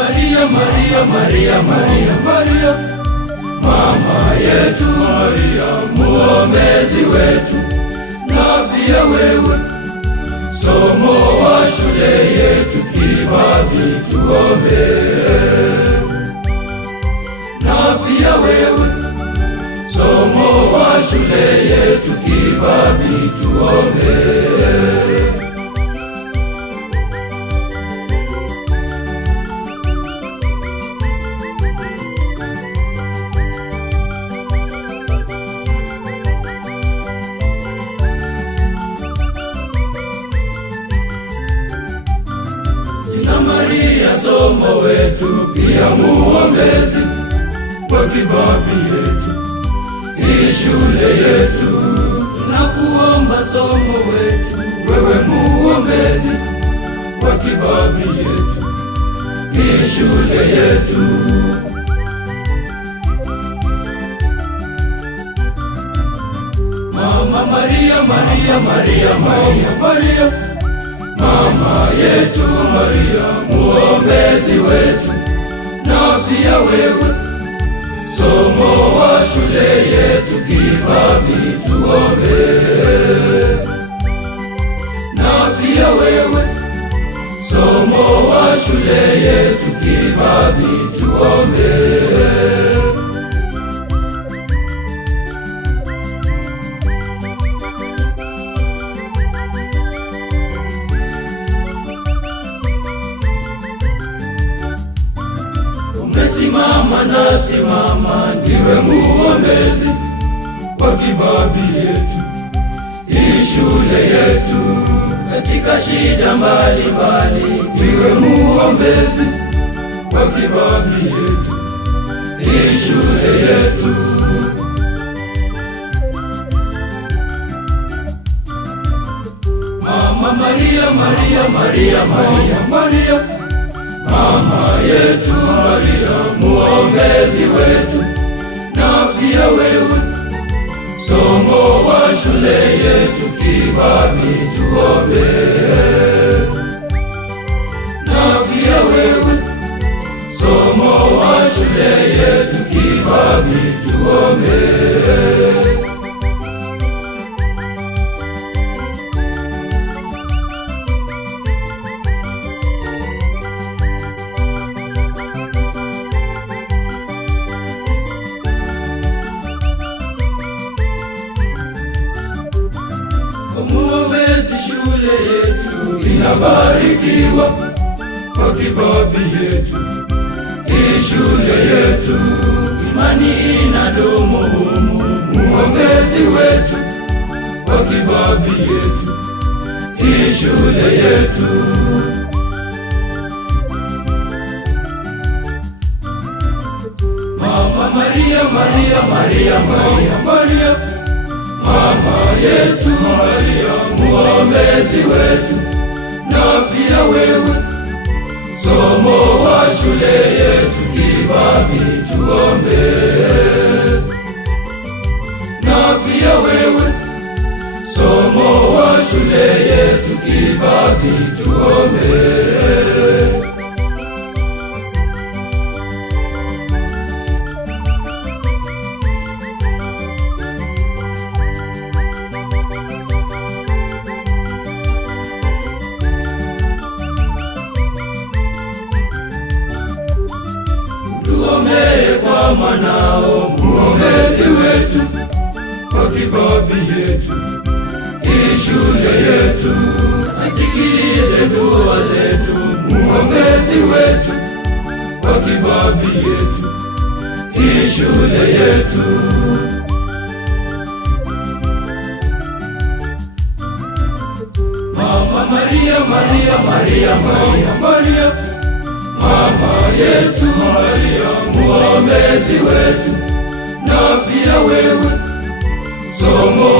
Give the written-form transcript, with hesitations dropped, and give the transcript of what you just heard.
Maria, Maria, Maria, Maria, Maria, mama yetu Maria, muombezi wetu, na pia wewe somo wa shule yetu Kibabi, tuombe. Na pia wewe somo wa shule yetu Kibabi, tuombe. Jina Maria somo wetu, pia muombezi wa Kibabi yetu, hii shule yetu. Tunakuomba somo wetu, wewe muombezi wa Kibabi yetu, hii shule yetu. Mama Maria, Maria, Maria, Maria, Maria, mama yetu Maria, muombezi wetu, na pia wewe somo wa shule yetu Kibabi, tuombe. Na pia wewe somo wa shule yetu Kibabi, tuombe. Umesimama nasi mama, ndiwe muombezi wa Kibabi yetu, hii shule yetu. Katika shida mbalimbali, ndiwe muombezi wa Kibabi yetu, hii shule yetu. Mama Maria, Maria, Maria, Maria, Maria, mama yetu Maria, muombezi wetu, na pia wewe somo wa shule yetu Kibabi, tuombe. Na pia wewe somo wa shule yetu Kibabi, tuombe. Muombezi, shule yetu inabarikiwa kwa Kibabi yetu, hii shule yetu. Imani inadumu humu, muombezi wetu kwa Kibabi yetu, hii shule yetu. Mama Maria, Maria, Maria, Maria, Maria, mama yetu Maria, muombezi wetu, na pia wewe somo wa shule yetu Kibabi, tuombe. Na pia wewe somo wa shule yetu Kibabi, tuombe. Tuombee kwa mwanao, muombezi wetu kwa Kibabi yetu, hii shule yetu. Asikilize dua zetu, muombezi wetu kwa Kibabi yetu, hii shule yetu. Mama Maria, Maria, Maria, Maria, Maria, mama yetu Maria, muombezi wetu, na pia wewe somo